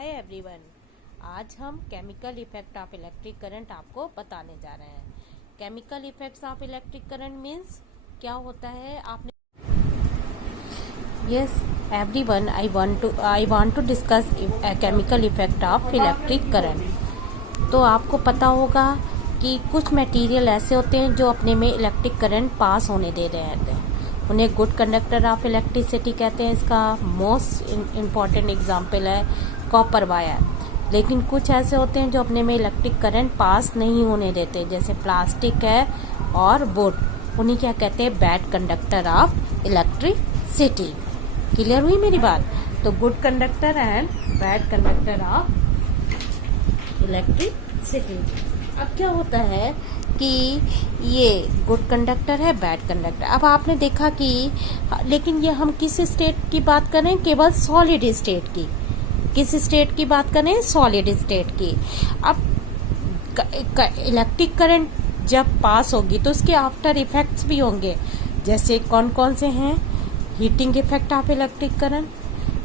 हाय everyone. आज हम chemical effect of electric current आपको बताने जा रहे हैं। Chemical effects of electric current means क्या होता है आपने yes everyone, I want to discuss chemical effect of electric current. तो आपको पता होगा कि कुछ मटेरियल ऐसे होते हैं जो अपने में इलेक्ट्रिक करंट पास होने दे रहे हैं, उन्हें गुड कंडक्टर ऑफ इलेक्ट्रिसिटी कहते हैं। इसका मोस्ट इम्पॉर्टेंट एग्जांपल है कॉपर वायर। लेकिन कुछ ऐसे होते हैं जो अपने में इलेक्ट्रिक करंट पास नहीं होने देते, जैसे प्लास्टिक है और वुड, उन्हें क्या कहते हैं, bad conductor of electricity. Clear हुई मेरी बात? तो good conductor and bad conductor of electricity. अब क्या होता है कि ये गुड कंडक्टर है, बैड कंडक्टर। अब आपने देखा कि लेकिन ये हम किस स्टेट की बात करें, केवल सॉलिड स्टेट की। किस स्टेट की बात करें? सॉलिड स्टेट की। अब इलेक्ट्रिक करंट जब पास होगी तो उसके आफ्टर इफेक्ट्स भी होंगे, जैसे कौन कौन से हैं? Heating effect of electric current,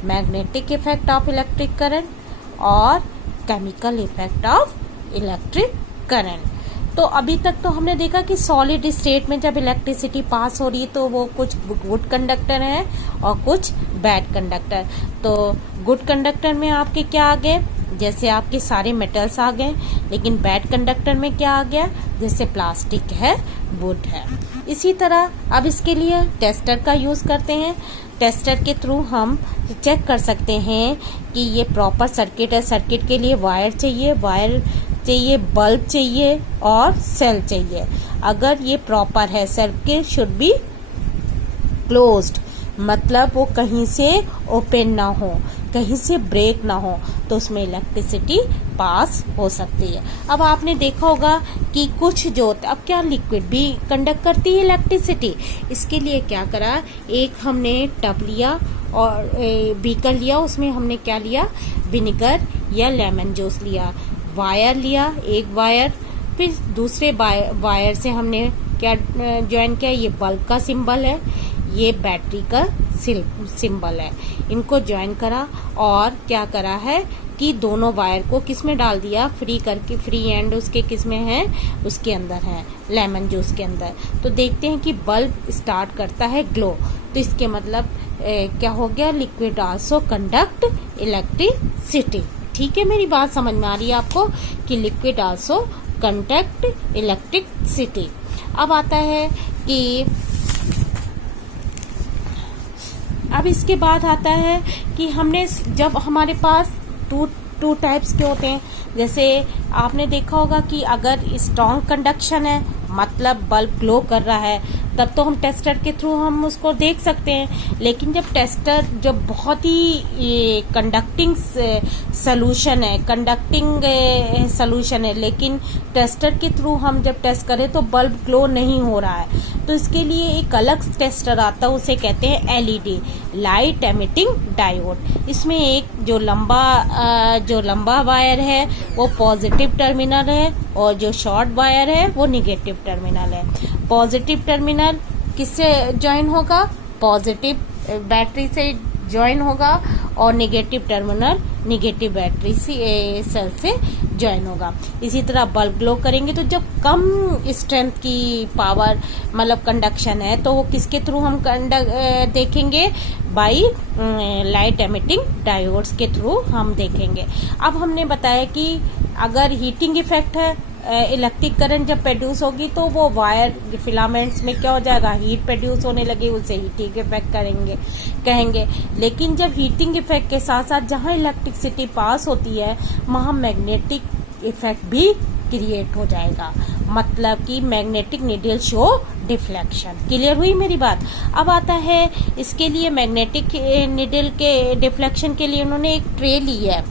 magnetic effect of electric current और chemical effect of electric current. तो अभी तक तो हमने देखा कि सॉलिड स्टेट में जब इलेक्ट्रिसिटी पास हो रही है तो वो कुछ गुड कंडक्टर है और कुछ बैड कंडक्टर। तो गुड कंडक्टर में आपके क्या आ गए, जैसे आपके सारे मेटल्स आ गए। लेकिन बैड कंडक्टर में क्या आ गया, जैसे प्लास्टिक है, वुड है। इसी तरह अब इसके लिए टेस्टर का यूज करते हैं। टेस्टर के थ्रू हम चेक कर सकते हैं कि ये प्रॉपर सर्किट है। सर्किट के लिए वायर चाहिए, बल्ब चाहिए और सेल चाहिए। अगर ये प्रॉपर है, सर्किट शुड बी क्लोज्ड, मतलब वो कहीं से ओपन ना हो, कहीं से ब्रेक ना हो, तो उसमें इलेक्ट्रिसिटी पास हो सकती है। अब आपने देखा होगा कि कुछ जो अब क्या लिक्विड भी कंडक्ट करती है इलेक्ट्रिसिटी। इसके लिए क्या करा, एक हमने टब लिया और बीकर लिया, उसमें हमने क्या लिया, विनेगर या लेमन जूस लिया, वायर लिया, एक वायर, फिर दूसरे वायर से हमने क्या ज्वाइन किया, ये बल्ब का सिंबल है, ये बैटरी का सिंबल है, इनको ज्वाइन करा और क्या करा है कि दोनों वायर को किस में डाल दिया, फ्री करके, फ्री एंड उसके किस में है, उसके अंदर है, लेमन जूस के अंदर। तो देखते हैं कि बल्ब स्टार्ट करता है ग्लो। तो इसके मतलब क्या हो गया, लिक्विड आल्सो कंडक्ट इलेक्ट्रिसिटी। ठीक है, मेरी बात समझ में आ रही है आपको कि लिक्विड आल्सो कंडक्ट इलेक्ट्रिसिटी। अब आता है कि अब इसके बाद आता है कि हमने जब हमारे पास टू टाइप्स के होते हैं, जैसे आपने देखा होगा कि अगर स्ट्रॉन्ग कंडक्शन है, मतलब बल्ब ग्लो कर रहा है, तब तो हम टेस्टर के थ्रू हम उसको देख सकते हैं। लेकिन जब टेस्टर जब बहुत ही कंडक्टिंग सोल्यूशन है, लेकिन टेस्टर के थ्रू हम जब टेस्ट करें तो बल्ब ग्लो नहीं हो रहा है, तो इसके लिए एक अलग टेस्टर आता है, उसे कहते हैं एलईडी, लाइट एमिटिंग डायोड। इसमें एक जो लंबा वायर है वो पॉजिटिव टर्मिनल है और जो शॉर्ट वायर है वो निगेटिव टर्मिनल है। पॉजिटिव टर्मिनल किससे ज्वाइन होगा, पॉजिटिव बैटरी से ज्वाइन होगा और negative terminal negative battery cell से ज्वाइन होगा। इसी तरह बल्ब ग्लो करेंगे तो जब कम स्ट्रेंथ की पावर मतलब कंडक्शन है तो वो किसके थ्रू हम देखेंगे, बाई लाइट एमिटिंग डायोड्स के थ्रू हम देखेंगे। अब हमने बताया कि अगर हीटिंग इफेक्ट है, इलेक्ट्रिक करंट जब प्रोड्यूस होगी तो वो वायर फिलामेंट्स में क्या हो जाएगा, हीट प्रोड्यूस होने लगे, उसे हीटिंग इफेक्ट कहेंगे। लेकिन जब हीटिंग इफेक्ट के साथ साथ जहां इलेक्ट्रिसिटी पास होती है वहां मैग्नेटिक इफेक्ट भी क्रिएट हो जाएगा, मतलब कि magnetic needle show deflection. Clear हुई मेरी बात? अब आता है इसके लिए मैग्नेटिक नीडल के डिफ्लेक्शन के लिए उन्होंने एक ट्रे ली है,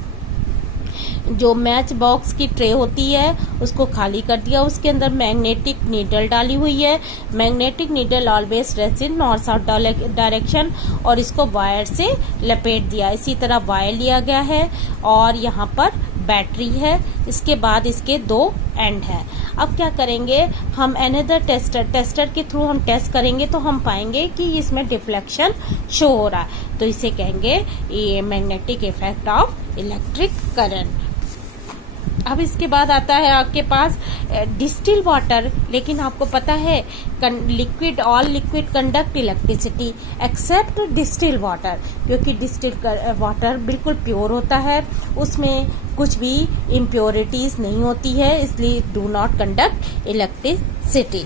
जो मैच बॉक्स की ट्रे होती है उसको खाली कर दिया, उसके अंदर मैग्नेटिक नीडल डाली हुई है। Magnetic needle always rest in north south direction और इसको वायर से लपेट दिया। इसी तरह वायर लिया गया है और यहाँ पर बैटरी है, इसके बाद इसके दो एंड है। अब क्या करेंगे हम, अनदर टेस्टर के थ्रू हम टेस्ट करेंगे तो हम पाएंगे कि इसमें डिफ्लेक्शन शो हो रहा है, तो इसे कहेंगे ये magnetic effect of electric current. अब इसके बाद आता है आपके पास डिस्टिल वाटर। लेकिन आपको पता है liquid, all liquid conduct electricity except distil water, क्योंकि डिस्टिल वाटर बिल्कुल प्योर होता है, उसमें कुछ भी इम्प्योरिटीज नहीं होती है, इसलिए डू नॉट कंडक्ट इलेक्ट्रिसिटी।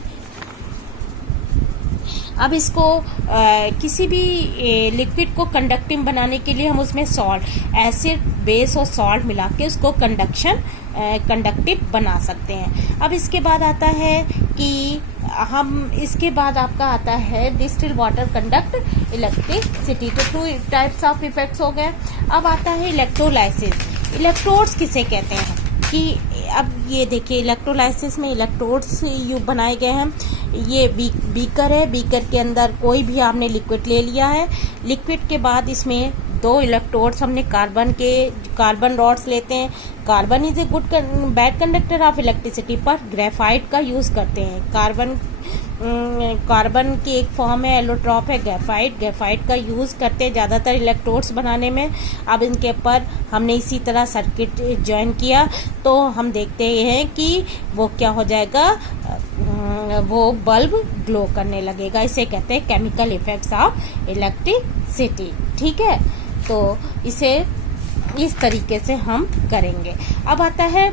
अब इसको किसी भी लिक्विड को कंडक्टिंग बनाने के लिए हम उसमें सॉल्ट, एसिड, बेस और सॉल्ट मिला के उसको कंडक्टिव बना सकते हैं। अब इसके बाद आता है कि इसके बाद आपका आता है डिस्टिल वाटर कंडक्ट इलेक्ट्रिसिटी। तो 2 टाइप्स ऑफ इफेक्ट्स हो गए। अब आता है इलेक्ट्रोलाइसिस। इलेक्ट्रोड्स किसे कहते हैं कि अब ये देखिए, इलेक्ट्रोलाइसिस में इलेक्ट्रोड्स बनाए गए हैं। ये बीकर है, बीकर के अंदर कोई भी आपने लिक्विड ले लिया है, लिक्विड के बाद इसमें 2 इलेक्ट्रोड्स हमने कार्बन रॉड्स लेते हैं। Carbon is a good bad conductor of electricity, पर ग्रेफाइट का यूज करते हैं। कार्बन की एक फॉर्म है, एलोट्रॉप है ग्रेफाइट का यूज करते हैं ज़्यादातर इलेक्ट्रोड्स बनाने में। अब इनके ऊपर हमने इसी तरह सर्किट ज्वाइन किया तो हम देखते हैं कि वो क्या हो जाएगा, वो बल्ब ग्लो करने लगेगा। इसे कहते हैं केमिकल इफेक्ट्स ऑफ इलेक्ट्रिसिटी। ठीक है, तो इसे इस तरीके से हम करेंगे। अब आता है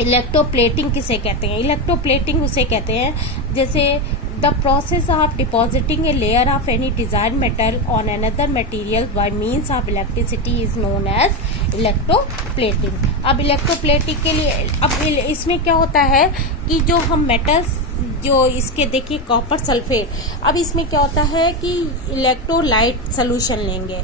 इलेक्ट्रोप्लेटिंग किसे कहते हैं। इलेक्ट्रोप्लेटिंग उसे कहते हैं जैसे the process of depositing a layer of any desired metal on another material by means of electricity is known as electroplating. अब इलेक्ट्रोप्लेटिंग के लिए अब इसमें क्या होता है कि जो हम मेटल्स, जो इसके देखिए कॉपर सल्फेट, अब इसमें क्या होता है कि इलेक्ट्रोलाइट सोल्यूशन लेंगे।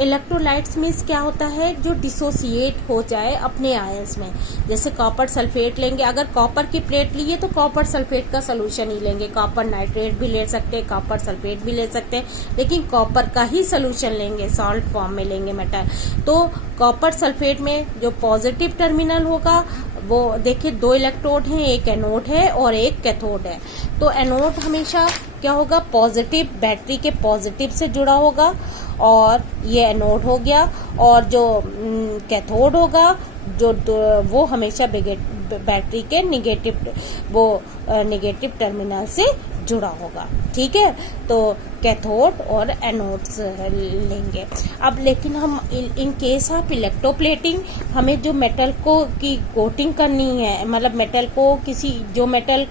इलेक्ट्रोलाइट्स मीन्स क्या होता है, जो डिसोसिएट हो जाए अपने आयंस में। जैसे कॉपर सल्फेट लेंगे, अगर कॉपर की प्लेट लिए तो कॉपर सल्फेट का सोल्यूशन ही लेंगे। कॉपर नाइट्रेट भी ले सकते हैं, कॉपर सल्फेट भी ले सकते हैं, लेकिन कॉपर का ही सोल्यूशन लेंगे, सॉल्ट फॉर्म में लेंगे मेटल। तो कॉपर सल्फेट में जो पॉजिटिव टर्मिनल होगा वो देखिए 2 इलेक्ट्रोड हैं, एक एनोड है और एक कैथोड है। तो एनोड हमेशा क्या होगा, पॉजिटिव, बैटरी के पॉजिटिव से जुड़ा होगा, और ये एनोड हो गया। और जो कैथोड होगा वो हमेशा बैटरी के निगेटिव टर्मिनल से जुड़ा होगा। ठीक है, तो कैथोड और एनोड्स लेंगे। अब लेकिन हम इन केस ऑफ इलेक्ट्रोप्लेटिंग, हमें जो मेटल को की कोटिंग करनी है, मतलब मेटल को जो मेटल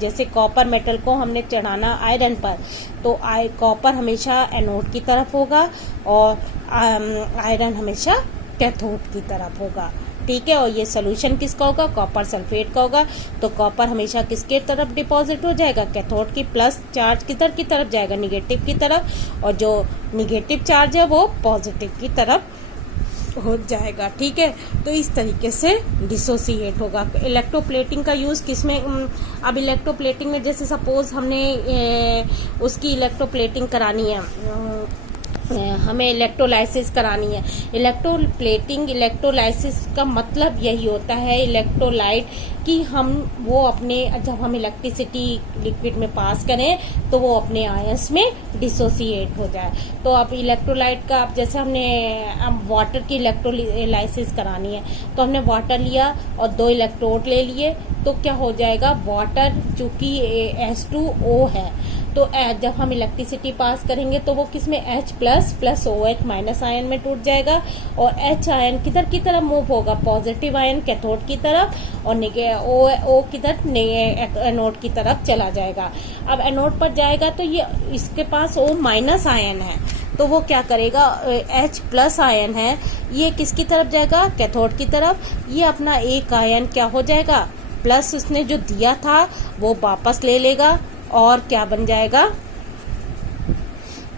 जैसे कॉपर मेटल को हमने चढ़ाना आयरन पर, तो कॉपर हमेशा एनोड की तरफ होगा और आयरन हमेशा कैथोड की तरफ होगा। ठीक है, और ये सोल्यूशन किसका होगा, कॉपर सल्फेट का होगा। तो कॉपर हमेशा किसके तरफ डिपॉजिट हो जाएगा, कैथोड की प्लस चार्ज किधर की तरफ जाएगा, निगेटिव की तरफ, और जो निगेटिव चार्ज है वो पॉजिटिव की तरफ हो जाएगा। ठीक है, तो इस तरीके से डिसोसिएट होगा। इलेक्ट्रोप्लेटिंग का यूज किसमें, अब इलेक्ट्रोप्लेटिंग में जैसे सपोज हमने उसकी इलेक्ट्रोप्लेटिंग करानी है, हमें इलेक्ट्रोलाइसिस करानी है। इलेक्ट्रोलाइसिस का मतलब यही होता है इलेक्ट्रोलाइट कि जब हम इलेक्ट्रिसिटी लिक्विड में पास करें तो वो अपने आयंस में डिसोसिएट हो जाए। तो अब इलेक्ट्रोलाइट का, अब जैसे हमने वाटर की इलेक्ट्रोलाइसिस करानी है, तो हमने वाटर लिया और 2 इलेक्ट्रोड ले लिए, तो क्या हो जाएगा, वाटर चूंकि H2O है, तो जब हम इलेक्ट्रिसिटी पास करेंगे तो वो किसमें H plus OH minus ion में टूट जाएगा, और H आयन किधर की तरफ मूव होगा, पॉजिटिव आयन कैथोड की तरफ, और O किधर एनोड की तरफ चला जाएगा। अब एनोड पर जाएगा तो ये इसके पास O माइनस आयन है, तो वो क्या करेगा, H प्लस आयन है, ये किसकी तरफ जाएगा, कैथोड की तरफ। ये अपना एक आयन क्या हो जाएगा, प्लस उसने जो दिया था वो वापस ले लेगा, और क्या बन जाएगा,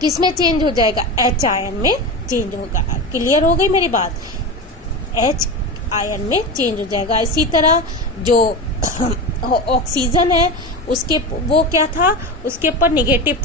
किस में चेंज हो जाएगा, H आयन में चेंज होगा। क्लियर हो गई मेरी बात, H आयन में चेंज हो जाएगा। इसी तरह जो ऑक्सीजन है वो क्या था, उसके ऊपर निगेटिव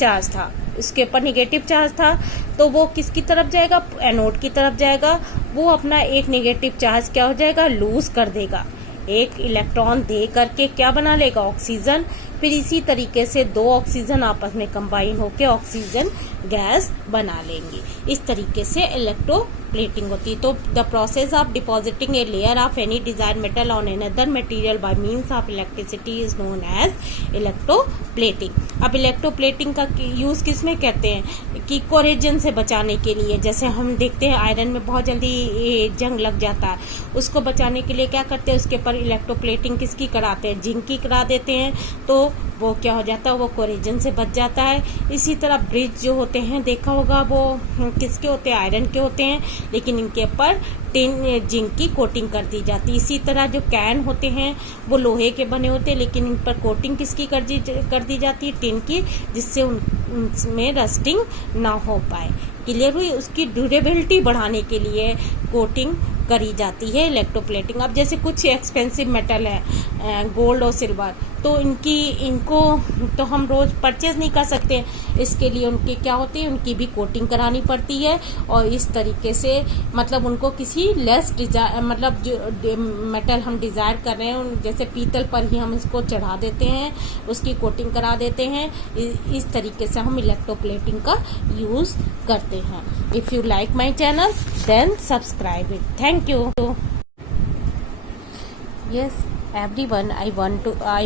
चार्ज था, तो वो किसकी तरफ जाएगा, एनोड की तरफ जाएगा। वो अपना एक निगेटिव चार्ज क्या हो जाएगा, लूज कर देगा, एक इलेक्ट्रॉन दे करके क्या बना लेगा, ऑक्सीजन। फिर इसी तरीके से 2 ऑक्सीजन आपस में कंबाइन होकर ऑक्सीजन गैस बना लेंगी। इस तरीके से इलेक्ट्रो प्लेटिंग होती है। तो the process of depositing a layer of any desired metal on another material by means of electricity is known as electroplating. अब इलेक्ट्रोप्लेटिंग का यूज किस में कहते हैं कि कोरेजन से बचाने के लिए। जैसे हम देखते हैं आयरन में बहुत जल्दी जंग लग जाता है, उसको बचाने के लिए क्या करते हैं, उसके ऊपर इलेक्ट्रोप्लेटिंग किसकी कराते हैं, जिंक की करा देते हैं, तो वो क्या हो जाता है, वो कोरेजन से बच जाता है। इसी तरह ब्रिज जो होते हैं देखा होगा वो किसके होते हैं, आयरन के होते हैं, लेकिन इनके ऊपर टिन जिंक की कोटिंग कर दी जाती है। इसी तरह जो कैन होते हैं वो लोहे के बने होते हैं, लेकिन इन पर कोटिंग किसकी कर दी जाती है, टिन की, जिससे उनमें रस्टिंग ना हो पाए। क्लियर हुई। उसकी ड्यूरेबिलिटी बढ़ाने के लिए कोटिंग करी जाती है इलेक्ट्रोप्लेटिंग। अब जैसे कुछ एक्सपेंसिव मेटल है, गोल्ड और सिल्वर, तो इनको तो हम रोज परचेज नहीं कर सकते, इसके लिए उनके क्या होती है, उनकी भी कोटिंग करानी पड़ती है। और इस तरीके से मतलब उनको किसी लेस मतलब जो मेटल हम डिजायर कर रहे हैं, जैसे पीतल पर ही हम इसको चढ़ा देते हैं, उसकी कोटिंग करा देते हैं। इस तरीके से हम इलेक्ट्रोप्लेटिंग का यूज करते हैं। If you like my channel then subscribe it. Thank you. Yes, everyone, I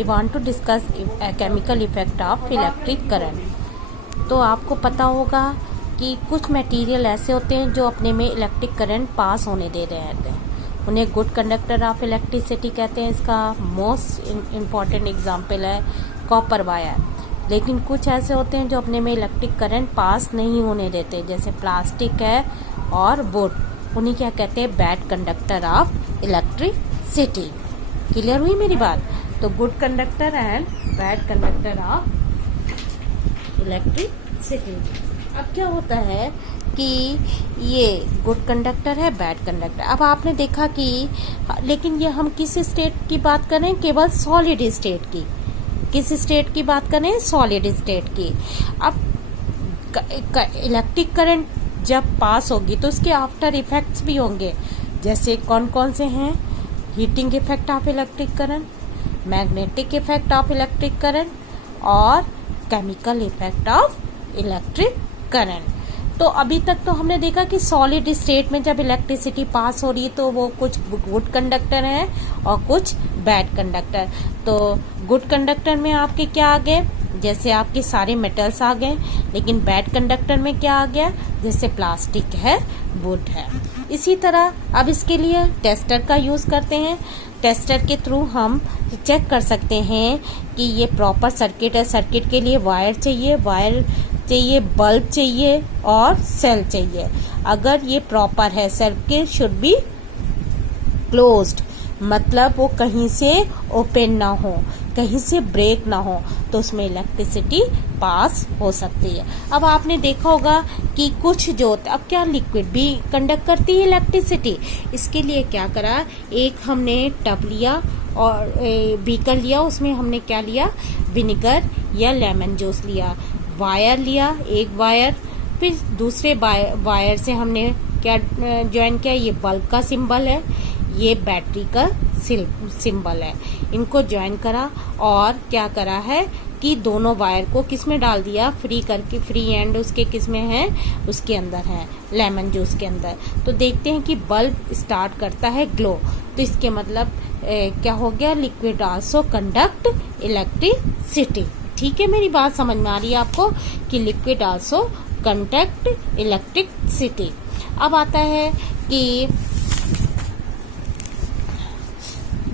want to discuss a chemical effect of electric current। तो आपको पता होगा कि कुछ मटेरियल ऐसे होते हैं जो अपने में इलेक्ट्रिक करंट पास होने दे रहे हैं, उन्हें गुड कंडक्टर ऑफ इलेक्ट्रिसिटी कहते हैं। इसका मोस्ट इम्पॉर्टेंट एग्जांपल है कॉपर वायर। लेकिन कुछ ऐसे होते हैं जो अपने में इलेक्ट्रिक करंट पास नहीं होने देते, जैसे प्लास्टिक है और वुड, उन्हें क्या कहते हैं, bad conductor of electricity. Clear हुई मेरी बात। तो good conductor and bad conductor of electricity. अब क्या होता है कि ये गुड कंडक्टर है, बैड कंडक्टर। अब आपने देखा कि लेकिन ये हम किस स्टेट की बात करें, केवल सॉलिड स्टेट की। किस स्टेट की बात करें, सॉलिड स्टेट की। अब इलेक्ट्रिक करंट जब पास होगी तो उसके आफ्टर इफेक्ट्स भी होंगे। जैसे कौन कौन से हैं, heating effect of electric current, magnetic effect of electric current और chemical effect of electric current. तो अभी तक तो हमने देखा कि सॉलिड स्टेट में जब इलेक्ट्रिसिटी पास हो रही है तो वो कुछ गुड कंडक्टर है और कुछ बैड कंडक्टर। तो गुड कंडक्टर में आपके क्या आ गए, जैसे आपके सारे मेटल्स आ गए। लेकिन बैड कंडक्टर में क्या आ गया, जैसे प्लास्टिक है, वुड है। इसी तरह अब इसके लिए टेस्टर का यूज करते हैं। टेस्टर के थ्रू हम चेक कर सकते हैं कि ये प्रॉपर सर्किट है। सर्किट के लिए वायर चाहिए, बल्ब चाहिए और सेल चाहिए। अगर ये प्रॉपर है, सर्किट शुड बी क्लोज्ड, मतलब वो कहीं से ओपन ना हो, कहीं से ब्रेक ना हो, तो उसमें इलेक्ट्रिसिटी पास हो सकती है। अब आपने देखा होगा कि कुछ जो अब क्या लिक्विड भी कंडक्ट करती है इलेक्ट्रिसिटी। इसके लिए क्या करा, एक हमने टब लिया और बीकर लिया, उसमें हमने क्या लिया, विनेगर या लेमन जूस लिया, वायर लिया, एक वायर, फिर दूसरे वायर से हमने क्या ज्वाइन किया, ये बल्ब का सिंबल है, ये बैटरी का सिंबल है, इनको ज्वाइन करा और क्या करा है कि दोनों वायर को किस में डाल दिया, फ्री करके, फ्री एंड उसके किस में है, उसके अंदर है, लेमन जूस के अंदर। तो देखते हैं कि बल्ब स्टार्ट करता है ग्लो। तो इसके मतलब क्या हो गया, लिक्विड आल्सो कंडक्ट इलेक्ट्रिसिटी। ठीक है, मेरी बात समझ में आ रही है आपको कि लिक्विड आल्सो कंडक्ट इलेक्ट्रिसिटी। अब आता है कि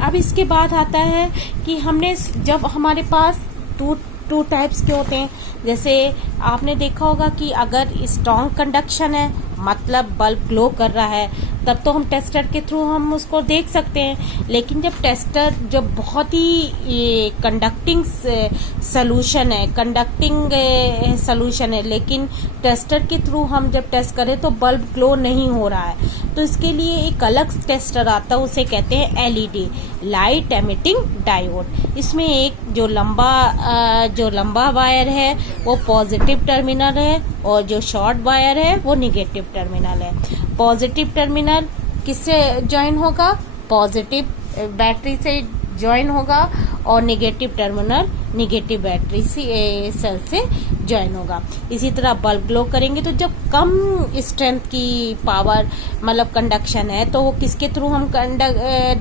अब इसके बाद आता है कि हमने जब हमारे पास टू टाइप्स के होते हैं, जैसे आपने देखा होगा कि अगर स्ट्रॉन्ग कंडक्शन है, मतलब बल्ब ग्लो कर रहा है, तब तो हम टेस्टर के थ्रू हम उसको देख सकते हैं। लेकिन जब टेस्टर जब बहुत ही कंडक्टिंग सोल्यूशन है, लेकिन टेस्टर के थ्रू हम जब टेस्ट करें तो बल्ब ग्लो नहीं हो रहा है, तो इसके लिए एक अलग टेस्टर आता है, उसे कहते हैं एलईडी, लाइट एमिटिंग डायोड। इसमें एक जो लंबा वायर है वो पॉजिटिव टर्मिनल है और जो शॉर्ट वायर है वो निगेटिव टर्मिनल है। पॉजिटिव टर्मिनल किससे ज्वाइन होगा, पॉजिटिव बैटरी से ज्वाइन होगा और negative terminal negative battery cell से ज्वाइन होगा। इसी तरह बल्ब ग्लो करेंगे तो जब कम स्ट्रेंथ की पावर मतलब कंडक्शन है तो वो किसके थ्रू हम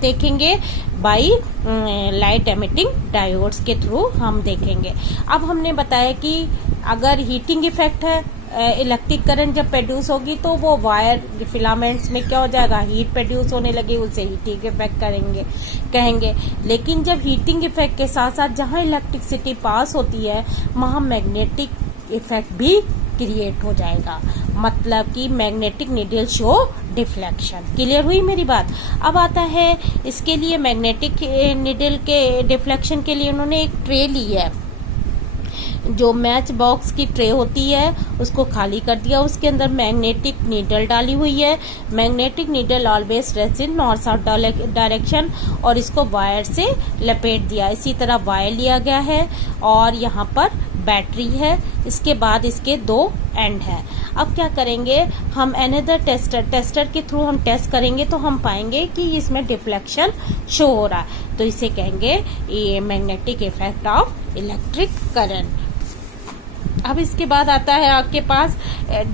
देखेंगे, बाई लाइट एमिटिंग डायोड्स के थ्रू हम देखेंगे। अब हमने बताया कि अगर हीटिंग इफेक्ट है, इलेक्ट्रिक करंट जब प्रोड्यूस होगी तो वो वायर फिलामेंट्स में क्या हो जाएगा, हीट प्रोड्यूस होने लगे, उसे हीटिंग इफेक्ट कहेंगे। लेकिन जब हीटिंग इफेक्ट के साथ साथ जहाँ इलेक्ट्रिसिटी पास होती है वहाँ मैग्नेटिक इफेक्ट भी क्रिएट हो जाएगा, मतलब कि magnetic needle show deflection. Clear हुई मेरी बात। अब आता है इसके लिए मैग्नेटिक नीडल के डिफ्लेक्शन के लिए उन्होंने एक ट्रे ली है, जो मैच बॉक्स की ट्रे होती है उसको खाली कर दिया, उसके अंदर मैग्नेटिक नीडल डाली हुई है। Magnetic needle always rest in north south direction और इसको वायर से लपेट दिया। इसी तरह वायर लिया गया है और यहाँ पर बैटरी है, इसके बाद इसके 2 एंड है। अब क्या करेंगे हम, अनदर टेस्टर के थ्रू हम टेस्ट करेंगे तो हम पाएंगे कि इसमें डिफ्लेक्शन शो हो रहा है, तो इसे कहेंगे ये magnetic effect of electric current. अब इसके बाद आता है आपके पास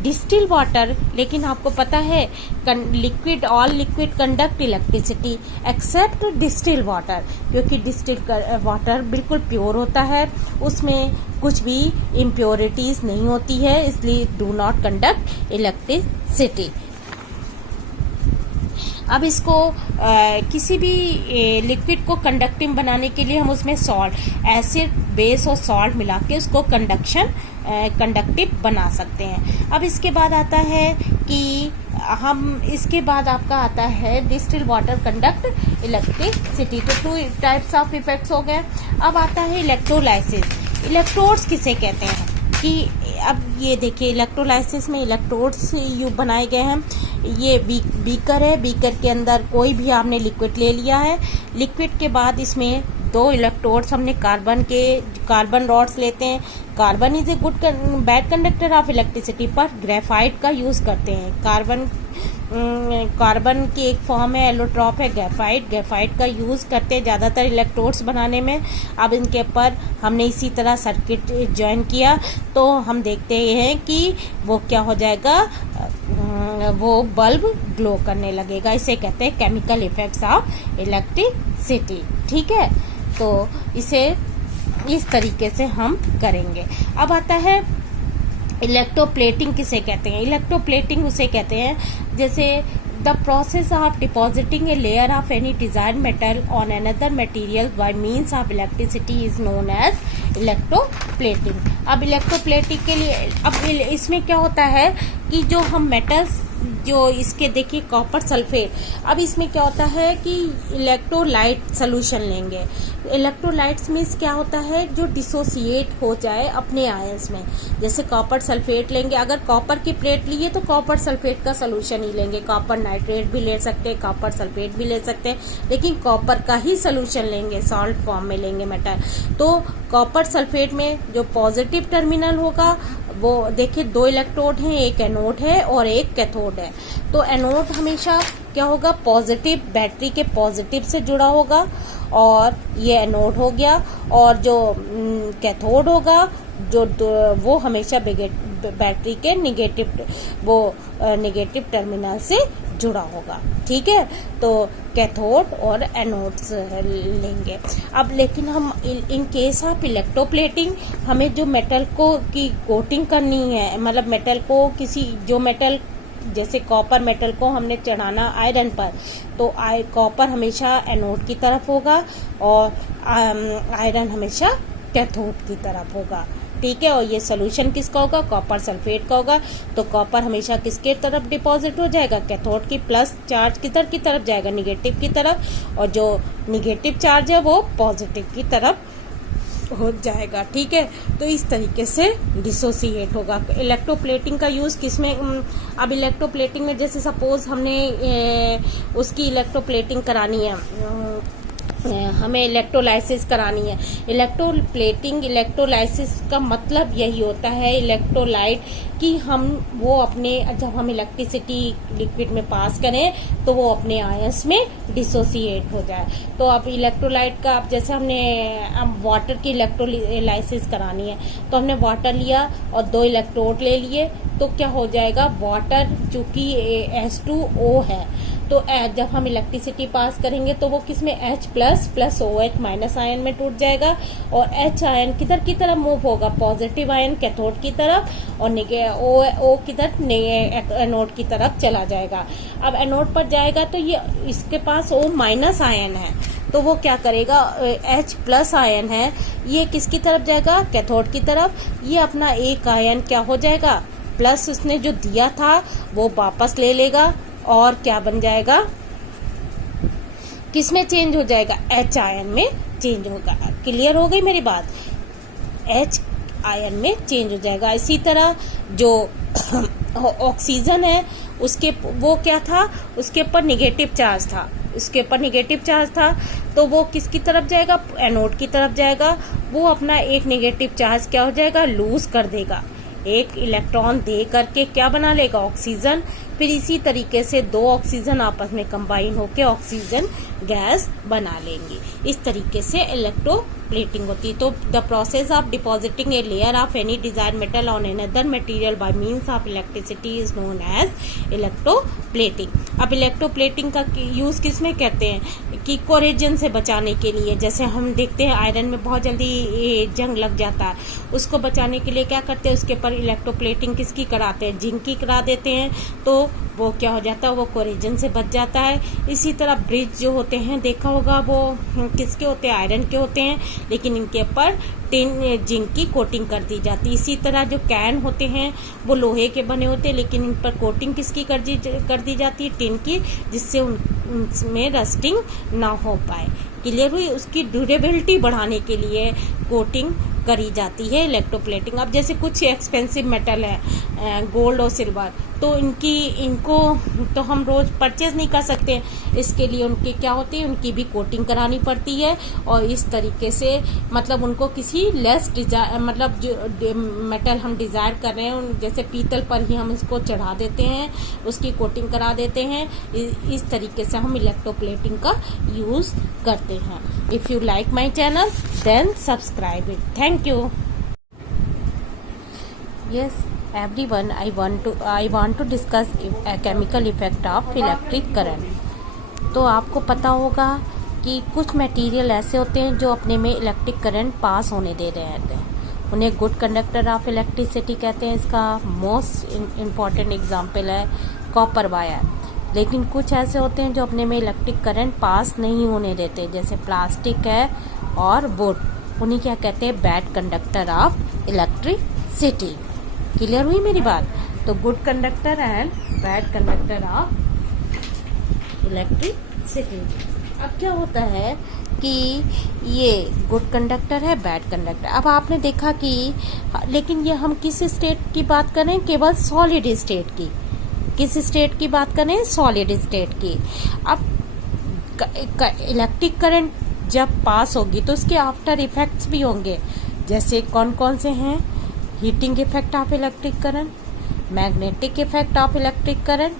डिस्टिल वाटर, लेकिन आपको पता है liquid, all liquid conduct electricity except distil water, क्योंकि डिस्टिल वाटर बिल्कुल प्योर होता है, उसमें कुछ भी इम्प्योरिटीज नहीं होती है, इसलिए डू नॉट कंडक्ट इलेक्ट्रिसिटी। अब इसको किसी भी लिक्विड को कंडक्टिव बनाने के लिए हम उसमें सॉल्ट, एसिड, बेस और सॉल्ट मिला के उसको कंडक्टिव बना सकते हैं। अब इसके बाद आता है कि इसके बाद आपका आता है डिस्टिल वाटर कंडक्ट इलेक्ट्रिसिटी। तो 2 टाइप्स ऑफ इफेक्ट्स हो गए। अब आता है इलेक्ट्रोलाइसिस। इलेक्ट्रोड्स किसे कहते हैं कि अब ये देखिए इलेक्ट्रोलाइसिस में इलेक्ट्रोड्स बनाए गए हैं। ये बीकर है, बीकर के अंदर कोई भी आपने लिक्विड ले लिया है, लिक्विड के बाद इसमें 2 इलेक्ट्रोड्स हमने कार्बन रॉड्स लेते हैं। Carbon is a good bad conductor of electricity, पर ग्रेफाइट का यूज करते हैं। कार्बन की एक फॉर्म है एलोट्रॉप है ग्रेफाइट का यूज करते हैं ज्यादातर इलेक्ट्रोड्स बनाने में। अब इनके ऊपर हमने इसी तरह सर्किट ज्वाइन किया तो हम देखते हैं कि वो क्या हो जाएगा, वो बल्ब ग्लो करने लगेगा। इसे कहते हैं केमिकल इफेक्ट्स ऑफ इलेक्ट्रिसिटी। ठीक है, तो इसे इस तरीके से हम करेंगे। अब आता है इलेक्ट्रोप्लेटिंग किसे कहते हैं। इलेक्ट्रोप्लेटिंग उसे कहते हैं जैसे the process of depositing a layer of any desired metal on another material by means of electricity is known as electroplating. अब इलेक्ट्रोप्लेटिंग के लिए अब इसमें क्या होता है कि जो हम मेटल्स जो इसके देखिए कॉपर सल्फेट, अब इसमें क्या होता है कि इलेक्ट्रोलाइट सोल्यूशन लेंगे। इलेक्ट्रोलाइट्स मीन्स क्या होता है, जो डिसोसिएट हो जाए अपने आयंस में। जैसे कॉपर सल्फेट लेंगे, अगर कॉपर की प्लेट लिए तो कॉपर सल्फेट का सोल्यूशन ही लेंगे। कॉपर नाइट्रेट भी ले सकते हैं, कॉपर सल्फेट भी ले सकते हैं, लेकिन कॉपर का ही सोल्यूशन लेंगे, सॉल्ट फॉर्म में लेंगे मेटल। तो कॉपर सल्फेट में जो पॉजिटिव टर्मिनल होगा वो देखिए 2 इलेक्ट्रोड हैं, एक एनोड है और एक कैथोड है। तो एनोड हमेशा क्या होगा, पॉजिटिव, बैटरी के पॉजिटिव से जुड़ा होगा और ये एनोड हो गया। और जो कैथोड होगा जो वो हमेशा बैटरी के नेगेटिव टर्मिनल से जुड़ा होगा। ठीक है, तो कैथोड और एनोड्स लेंगे। अब लेकिन हम इन केस ऑफ इलेक्ट्रोप्लेटिंग हमें जो मेटल को की कोटिंग करनी है, मतलब मेटल को जो मेटल जैसे कॉपर मेटल को हमने चढ़ाना आयरन पर, तो कॉपर हमेशा एनोड की तरफ होगा और आयरन हमेशा कैथोड की तरफ होगा। ठीक है, और ये सोल्यूशन किसका होगा, कॉपर सल्फेट का होगा। तो कॉपर हमेशा किसके तरफ डिपॉजिट हो जाएगा, कैथोड की प्लस चार्ज किधर की तरफ जाएगा, निगेटिव की तरफ, और जो निगेटिव चार्ज है वो पॉजिटिव की तरफ हो जाएगा। ठीक है, तो इस तरीके से डिसोसिएट होगा। इलेक्ट्रोप्लेटिंग का यूज किसमें, अब इलेक्ट्रोप्लेटिंग में जैसे सपोज हमने उसकी इलेक्ट्रोप्लेटिंग करानी है हमें इलेक्ट्रोलाइसिस करानी है। इलेक्ट्रोप्लेटिंग, इलेक्ट्रोलाइसिस का मतलब यही होता है इलेक्ट्रोलाइट कि हम वो अपने, जब हम इलेक्ट्रिसिटी लिक्विड में पास करें तो वो अपने आयंस में डिसोसिएट हो जाए। तो अब इलेक्ट्रोलाइट का, अब जैसे हमने अब वाटर की इलेक्ट्रोलाइसिस करानी है तो हमने वाटर लिया और 2 इलेक्ट्रोड ले लिए, तो क्या हो जाएगा, वाटर चूंकि H2O है तो जब हम इलेक्ट्रिसिटी पास करेंगे तो वो किसमें H plus OH minus ion में टूट जाएगा और H आयन किधर की तरफ मूव होगा, पॉजिटिव आयन कैथोड की तरफ और O किधर एनोड की तरफ चला जाएगा। अब एनोड पर जाएगा तो ये इसके पास O माइनस आयन है तो वो क्या करेगा, H प्लस आयन है, ये किसकी तरफ जाएगा, कैथोड की तरफ। ये अपना एक आयन क्या हो जाएगा, प्लस उसने जो दिया था वो वापस ले लेगा और क्या बन जाएगा, किस में चेंज हो जाएगा, H आयन में चेंज होगा। क्लियर हो गई मेरी बात, H आयन में चेंज हो जाएगा। इसी तरह जो ऑक्सीजन है उसके, वो क्या था, उसके ऊपर निगेटिव चार्ज था, उसके ऊपर निगेटिव चार्ज था तो वो किसकी तरफ जाएगा, एनोड की तरफ जाएगा। वो अपना एक निगेटिव चार्ज क्या हो जाएगा, लूज कर देगा, एक इलेक्ट्रॉन दे करके क्या बना लेगा, ऑक्सीजन। फिर इसी तरीके से 2 ऑक्सीजन आपस में कंबाइन होकर ऑक्सीजन गैस बना लेंगी। इस तरीके से इलेक्ट्रोप्लेटिंग होती है। तो the process of depositing a layer of any desired metal on another material by means of electricity is known as electroplating. अब इलेक्ट्रोप्लेटिंग का यूज किसमें कहते हैं कि कोरेजन से बचाने के लिए। जैसे हम देखते हैं आयरन में बहुत जल्दी जंग लग जाता है, उसको बचाने के लिए क्या करते हैं, उसके ऊपर इलेक्ट्रोप्लेटिंग किसकी कराते हैं, जिंक की करा देते हैं, तो वो क्या हो जाता है, वो कोरेजन से बच जाता है। इसी तरह ब्रिज जो होते हैं देखा होगा, वो किसके होते हैं, आयरन के होते हैं, लेकिन इनके ऊपर टिन जिंक की कोटिंग कर दी जाती है। इसी तरह जो कैन होते हैं वो लोहे के बने होते हैं, लेकिन इन पर कोटिंग किसकी कर दी जाती है, टिन की, जिससे उनमें रस्टिंग ना हो पाए। क्लियर हुई, उसकी ड्यूरेबिलिटी बढ़ाने के लिए कोटिंग करी जाती है इलेक्ट्रोप्लेटिंग। अब जैसे कुछ एक्सपेंसिव मेटल है, गोल्ड और सिल्वर, तो इनको तो हम रोज परचेज नहीं कर सकते, इसके लिए उनके क्या होती है, उनकी भी कोटिंग करानी पड़ती है। और इस तरीके से मतलब उनको किसी लेस मतलब जो मेटल हम डिजायर कर रहे हैं, जैसे पीतल पर ही हम इसको चढ़ा देते हैं, उसकी कोटिंग करा देते हैं। इस तरीके से हम इलेक्ट्रोप्लेटिंग का यूज करते हैं। If you like my channel then subscribe it. Thank you. Yes everyone, I want to discuss a chemical effect of electric current। तो आपको पता होगा कि कुछ मटेरियल ऐसे होते हैं जो अपने में इलेक्ट्रिक करंट पास होने दे रहे हैं, उन्हें गुड कंडक्टर ऑफ इलेक्ट्रिसिटी कहते हैं। इसका मोस्ट इम्पॉर्टेंट एग्जांपल है कॉपर वायर। लेकिन कुछ ऐसे होते हैं जो अपने में इलेक्ट्रिक करंट पास नहीं होने देते, जैसे प्लास्टिक है और वुड, उन्हें क्या कहते हैं, bad conductor of electricity. Clear हुई मेरी बात। तो good conductor and bad conductor of electricity. अब क्या होता है कि ये गुड कंडक्टर है, बैड कंडक्टर। अब आपने देखा कि लेकिन ये हम किस स्टेट की बात करें, केवल सॉलिड स्टेट की। किस स्टेट की बात करें, सॉलिड स्टेट की। अब इलेक्ट्रिक करंट जब पास होगी तो उसके आफ्टर इफेक्ट्स भी होंगे। जैसे कौन कौन से हैं, heating effect of electric current, magnetic effect of electric current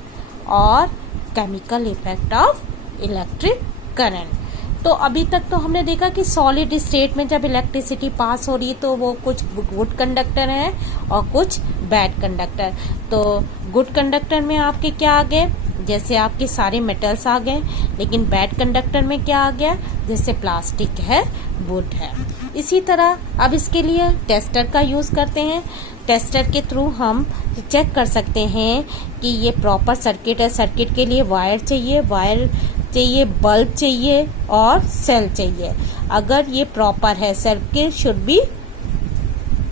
और chemical effect of electric current. तो अभी तक तो हमने देखा कि सॉलिड स्टेट में जब इलेक्ट्रिसिटी पास हो रही है तो वो कुछ गुड कंडक्टर है और कुछ बैड कंडक्टर। तो गुड कंडक्टर में आपके क्या आ गए, जैसे आपके सारे मेटल्स आ गए। लेकिन बैड कंडक्टर में क्या आ गया, जैसे प्लास्टिक है, वुड है। इसी तरह अब इसके लिए टेस्टर का यूज करते हैं। टेस्टर के थ्रू हम चेक कर सकते हैं कि ये प्रॉपर सर्किट है। सर्किट के लिए वायर चाहिए, बल्ब चाहिए और सेल चाहिए। अगर ये प्रॉपर है, सर्किट शुड बी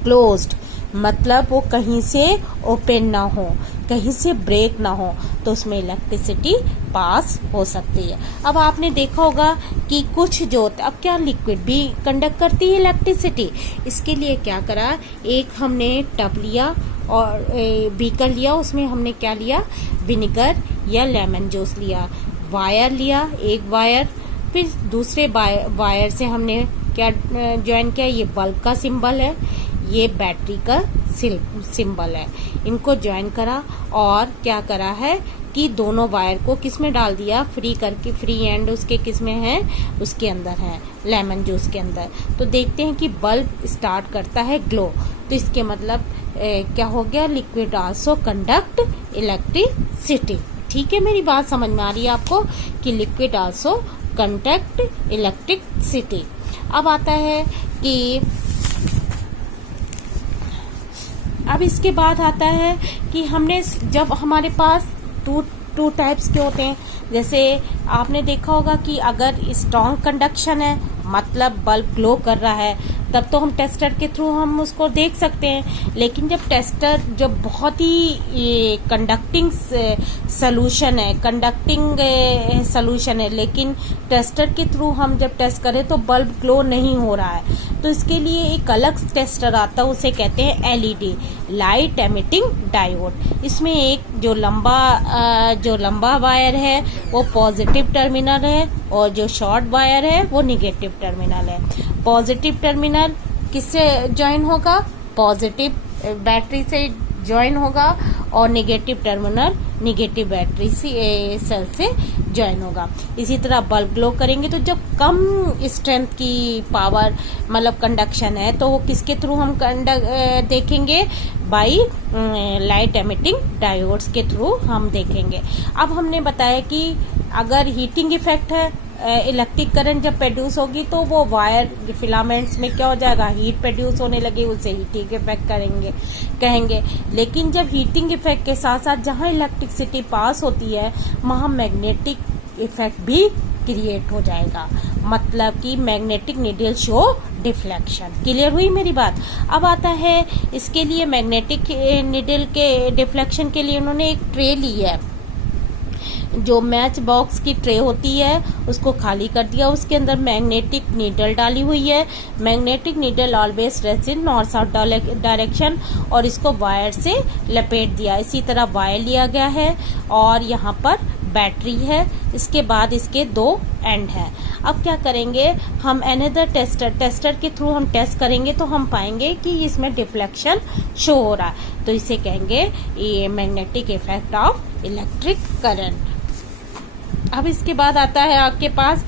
क्लोज्ड, मतलब वो कहीं से ओपन ना हो, कहीं से ब्रेक ना हो, तो उसमें इलेक्ट्रिसिटी पास हो सकती है। अब आपने देखा होगा कि कुछ जो अब क्या लिक्विड भी कंडक्ट करती है इलेक्ट्रिसिटी। इसके लिए क्या करा, एक हमने टब लिया और बीकर लिया, उसमें हमने क्या लिया, विनेगर या लेमन जूस लिया, वायर लिया, एक वायर, फिर दूसरे वायर से हमने क्या ज्वाइन किया, ये बल्ब का सिंबल है, ये बैटरी का सिंबल है, इनको ज्वाइन करा और क्या करा है कि दोनों वायर को किस में डाल दिया, फ्री करके, फ्री एंड उसके किस में है, उसके अंदर है, लेमन जूस के अंदर। तो देखते हैं कि बल्ब स्टार्ट करता है ग्लो, तो इसके मतलब क्या हो गया, लिक्विड आल्सो कंडक्ट इलेक्ट्रिसिटी। ठीक है, मेरी बात समझ में आ रही है आपको कि लिक्विड आल्सो कंडक्ट इलेक्ट्रिसिटी। अब आता है कि अब इसके बाद आता है कि हमने जब हमारे पास टू टाइप्स के होते हैं, जैसे आपने देखा होगा कि अगर स्ट्रॉन्ग कंडक्शन है मतलब बल्ब ग्लो कर रहा है, तब तो हम टेस्टर के थ्रू हम उसको देख सकते हैं। लेकिन जब टेस्टर जब बहुत ही कंडक्टिंग सोल्यूशन है लेकिन टेस्टर के थ्रू हम जब टेस्ट करें तो बल्ब ग्लो नहीं हो रहा है, तो इसके लिए एक अलग टेस्टर आता है, उसे कहते हैं एलईडी, लाइट एमिटिंग डायोड। इसमें एक जो लंबा वायर है वो पॉजिटिव टर्मिनल है और जो शॉर्ट वायर है वो निगेटिव टर्मिनल है। पॉजिटिव टर्मिनल किससे ज्वाइन होगा, पॉजिटिव बैटरी से ज्वाइन होगा और negative terminal negative battery cell से ज्वाइन होगा। इसी तरह बल्ब ग्लो करेंगे तो जब कम स्ट्रेंथ की पावर मतलब कंडक्शन है तो वो किसके थ्रू हम देखेंगे, बाई लाइट एमिटिंग डायोड्स के थ्रू हम देखेंगे। अब हमने बताया कि अगर हीटिंग इफेक्ट है, इलेक्ट्रिक करंट जब प्रोड्यूस होगी तो वो वायर फिलामेंट्स में क्या हो जाएगा, हीट प्रोड्यूस होने लगे, उसे हीटिंग इफेक्ट कहेंगे। लेकिन जब हीटिंग इफेक्ट के साथ साथ जहाँ इलेक्ट्रिसिटी पास होती है वहाँ मैग्नेटिक इफेक्ट भी क्रिएट हो जाएगा, मतलब कि magnetic needle show deflection. Clear हुई मेरी बात। अब आता है इसके लिए मैग्नेटिक नीडल के डिफ्लेक्शन के लिए उन्होंने एक ट्रे ली है, जो मैच बॉक्स की ट्रे होती है उसको खाली कर दिया, उसके अंदर मैग्नेटिक नीडल डाली हुई है। Magnetic needle always rest in north south direction और इसको वायर से लपेट दिया। इसी तरह वायर लिया गया है और यहाँ पर बैटरी है, इसके बाद इसके दो एंड है। अब क्या करेंगे हम, अनदर टेस्टर के थ्रू हम टेस्ट करेंगे तो हम पाएंगे कि इसमें डिफ्लेक्शन शो हो रहा है, तो इसे कहेंगे ये magnetic effect of electric current. अब इसके बाद आता है आपके पास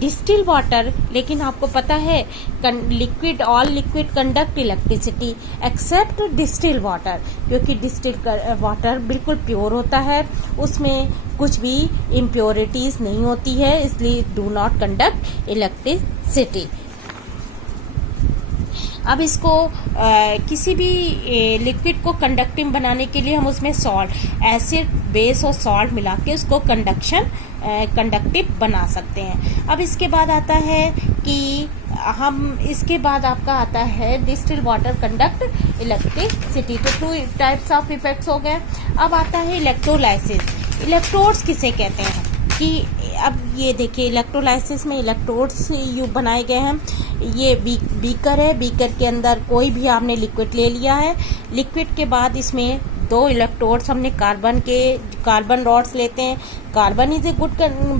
डिस्टिल वाटर, लेकिन आपको पता है liquid, all liquid conduct electricity except distil water, क्योंकि डिस्टिल वाटर बिल्कुल प्योर होता है, उसमें कुछ भी इम्प्योरिटीज नहीं होती है, इसलिए डू नॉट कंडक्ट इलेक्ट्रिसिटी। अब इसको किसी भी लिक्विड को कंडक्टिंग बनाने के लिए हम उसमें सॉल्ट, एसिड, बेस और सॉल्ट मिला के उसको कंडक्टिव बना सकते हैं। अब इसके बाद आता है कि इसके बाद आपका आता है डिस्टिल वाटर कंडक्ट इलेक्ट्रिसिटी। तो टू टाइप्स ऑफ इफेक्ट्स हो गए। अब आता है इलेक्ट्रोलाइसिस। इलेक्ट्रोड्स किसे कहते हैं कि अब ये देखिए इलेक्ट्रोलाइसिस में इलेक्ट्रोड्स बनाए गए हैं। ये बीकर है, बीकर के अंदर कोई भी आपने लिक्विड ले लिया है, लिक्विड के बाद इसमें दो इलेक्ट्रोड्स हमने कार्बन रॉड्स लेते हैं। Carbon is a good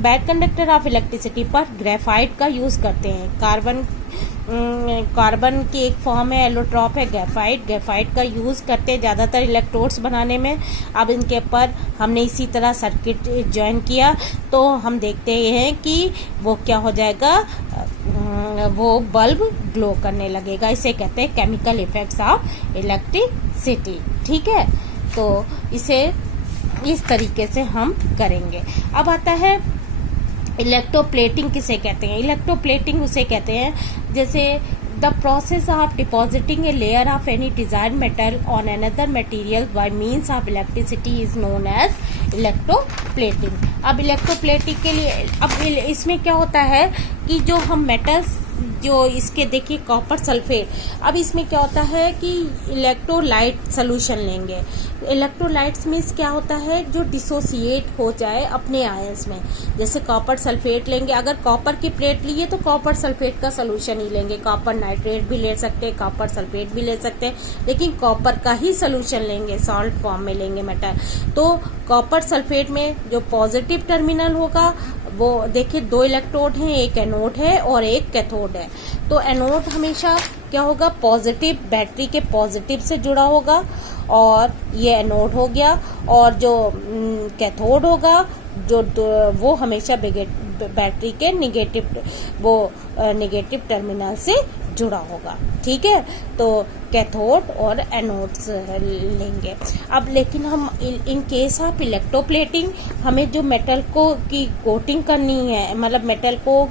bad conductor of electricity, पर ग्रेफाइट का यूज करते हैं। कार्बन की एक फॉर्म है, एलोट्रॉप है ग्रेफाइट का यूज करते हैं ज्यादातर इलेक्ट्रोड्स बनाने में। अब इनके ऊपर हमने इसी तरह सर्किट ज्वाइन किया तो हम देखते हैं कि वो क्या हो जाएगा, वो बल्ब ग्लो करने लगेगा। इसे कहते हैं केमिकल इफेक्ट्स ऑफ इलेक्ट्रिसिटी। ठीक है, तो इसे इस तरीके से हम करेंगे। अब आता है इलेक्ट्रोप्लेटिंग किसे कहते हैं। इलेक्ट्रोप्लेटिंग उसे कहते हैं जैसे the process of depositing a layer of any desired metal on another material by means of electricity is known as electroplating. अब इलेक्ट्रोप्लेटिंग के लिए अब इसमें क्या होता है कि जो हम मेटल्स जो इसके देखिए कॉपर सल्फेट, अब इसमें क्या होता है कि इलेक्ट्रोलाइट सोल्यूशन लेंगे। इलेक्ट्रोलाइट्स मीन्स क्या होता है, जो डिसोसिएट हो जाए अपने आयंस में। जैसे कॉपर सल्फेट लेंगे, अगर कॉपर की प्लेट लिए तो कॉपर सल्फेट का सोल्यूशन ही लेंगे, कॉपर नाइट्रेट भी ले सकते हैं, कॉपर सल्फेट भी ले सकते हैं, लेकिन कॉपर का ही सोल्यूशन लेंगे, सॉल्ट फॉर्म में लेंगे मेटल। तो कॉपर सल्फेट में जो पॉजिटिव टर्मिनल होगा वो देखिए 2 इलेक्ट्रोड हैं, एक एनोड है और एक कैथोड है। तो एनोड हमेशा क्या होगा, पॉजिटिव, बैटरी के पॉजिटिव से जुड़ा होगा, और ये एनोड हो गया। और जो कैथोड होगा जो वो हमेशा बैटरी के निगेटिव टर्मिनल से जुड़ा होगा। ठीक है, तो कैथोड और एनोड्स लेंगे। अब लेकिन हम इन केस ऑफ इलेक्ट्रोप्लेटिंग, हमें जो मेटल को की कोटिंग करनी है, मतलब मेटल को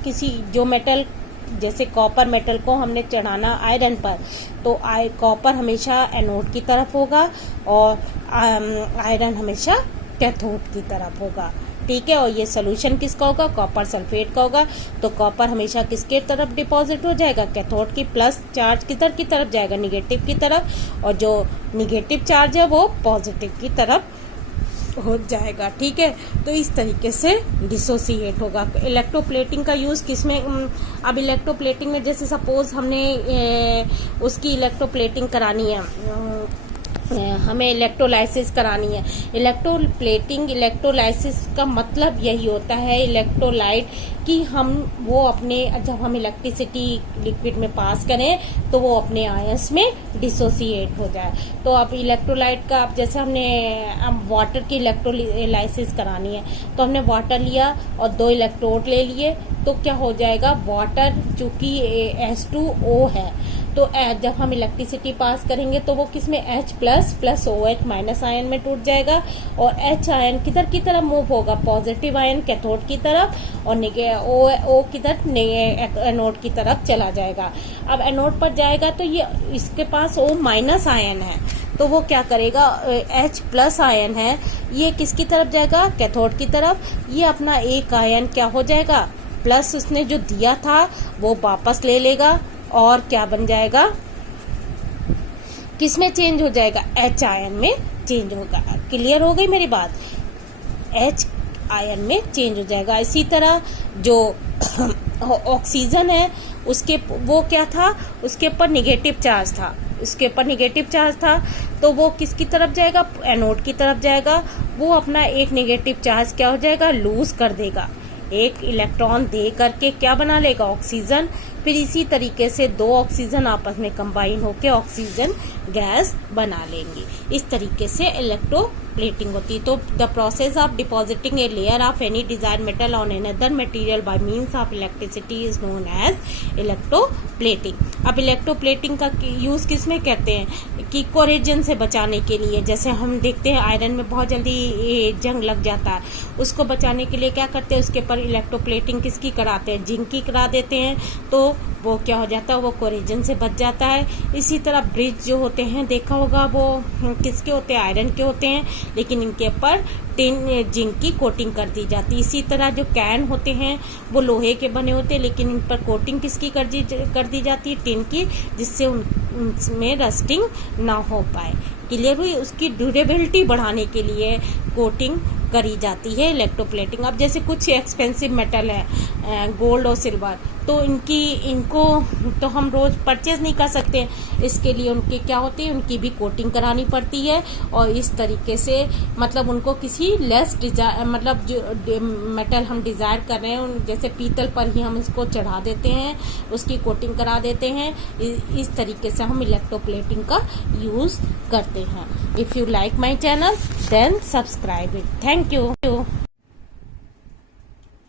जो मेटल जैसे कॉपर मेटल को हमने चढ़ाना आयरन पर, तो कॉपर हमेशा एनोड की तरफ होगा और आयरन हमेशा कैथोड की तरफ होगा। ठीक है, और ये सोल्यूशन किसका होगा, कॉपर सल्फेट का होगा। तो कॉपर हमेशा किसके तरफ डिपॉजिट हो जाएगा, कैथोड की प्लस चार्ज किधर की तरफ जाएगा, निगेटिव की तरफ, और जो निगेटिव चार्ज है वो पॉजिटिव की तरफ हो जाएगा। ठीक है, तो इस तरीके से डिसोसिएट होगा। इलेक्ट्रोप्लेटिंग का यूज किसमें, अब इलेक्ट्रोप्लेटिंग में जैसे सपोज हमने उसकी इलेक्ट्रोप्लेटिंग करानी है, हमें इलेक्ट्रोलाइसिस करानी है। इलेक्ट्रोलाइसिस का मतलब यही होता है इलेक्ट्रोलाइट कि जब हम इलेक्ट्रिसिटी लिक्विड में पास करें तो वो अपने आयंस में डिसोसिएट हो जाए। तो अब इलेक्ट्रोलाइट का, अब जैसे हमने वाटर की इलेक्ट्रोलाइसिस करानी है, तो हमने वाटर लिया और 2 इलेक्ट्रोड ले लिए, तो क्या हो जाएगा, वाटर चूंकि H2O है, तो जब हम इलेक्ट्रिसिटी पास करेंगे तो वो किसमें H plus OH minus ion में टूट जाएगा, और H आयन किधर की तरफ मूव होगा, पॉजिटिव आयन कैथोड की तरफ, और O किधर एनोड की तरफ चला जाएगा। अब एनोड पर जाएगा तो ये इसके पास O माइनस आयन है, तो वो क्या करेगा, H प्लस आयन है, ये किसकी तरफ जाएगा, कैथोड की तरफ। ये अपना एक आयन क्या हो जाएगा, प्लस उसने जो दिया था वो वापस ले लेगा, और क्या बन जाएगा, किसमें चेंज हो जाएगा, H आयन में चेंज होगा। क्लियर हो गई मेरी बात, H आयन में चेंज हो जाएगा। इसी तरह जो ऑक्सीजन है उसके वो क्या था, उसके ऊपर निगेटिव चार्ज था, तो वो किसकी तरफ जाएगा, एनोड की तरफ जाएगा। वो अपना एक निगेटिव चार्ज क्या हो जाएगा, लूज कर देगा, एक इलेक्ट्रॉन दे करके क्या बना लेगा, ऑक्सीजन। फिर इसी तरीके से 2 ऑक्सीजन आपस में कंबाइन होकर ऑक्सीजन गैस बना लेंगी। इस तरीके से इलेक्ट्रोप्लेटिंग होती है। तो the process of depositing a layer of any desired metal on another material by means of electricity is known as electroplating. अब इलेक्ट्रोप्लेटिंग का यूज किसमें कहते हैं कि कोरेजन से बचाने के लिए। जैसे हम देखते हैं आयरन में बहुत जल्दी जंग लग जाता है, उसको बचाने के लिए क्या करते हैं, उसके ऊपर इलेक्ट्रोप्लेटिंग किसकी कराते हैं, जिंक की करा देते हैं, तो वो क्या हो जाता है, वो कोरेजन से बच जाता है। इसी तरह ब्रिज जो होते हैं देखा होगा, वो किसके होते हैं, आयरन के होते हैं, लेकिन इनके ऊपर टिन जिंक की कोटिंग कर दी जाती है। इसी तरह जो कैन होते हैं वो लोहे के बने होते हैं, लेकिन इन पर कोटिंग किसकी कर दी जाती है, टिन की, जिससे उनमें रस्टिंग ना हो पाए। क्लियर हुई, उसकी ड्यूरेबिलिटी बढ़ाने के लिए कोटिंग करी जाती है इलेक्ट्रोप्लेटिंग। अब जैसे कुछ एक्सपेंसिव मेटल है, गोल्ड और सिल्वर, तो इनको तो हम रोज परचेज नहीं कर सकते, इसके लिए उनके क्या होती है, उनकी भी कोटिंग करानी पड़ती है। और इस तरीके से मतलब उनको किसी लेस मतलब जो मेटल हम डिजायर कर रहे हैं, जैसे पीतल पर ही हम इसको चढ़ा देते हैं, उसकी कोटिंग करा देते हैं। इस तरीके से हम इलेक्ट्रोप्लेटिंग का यूज करते हैं। If you like my channel then subscribe it. Thank you.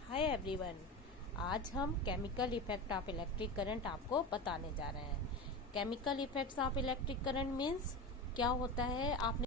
Hi everyone, आज हम chemical effect of electric current आपको बताने जा रहे हैं। Chemical effects of electric current means क्या होता है, आपने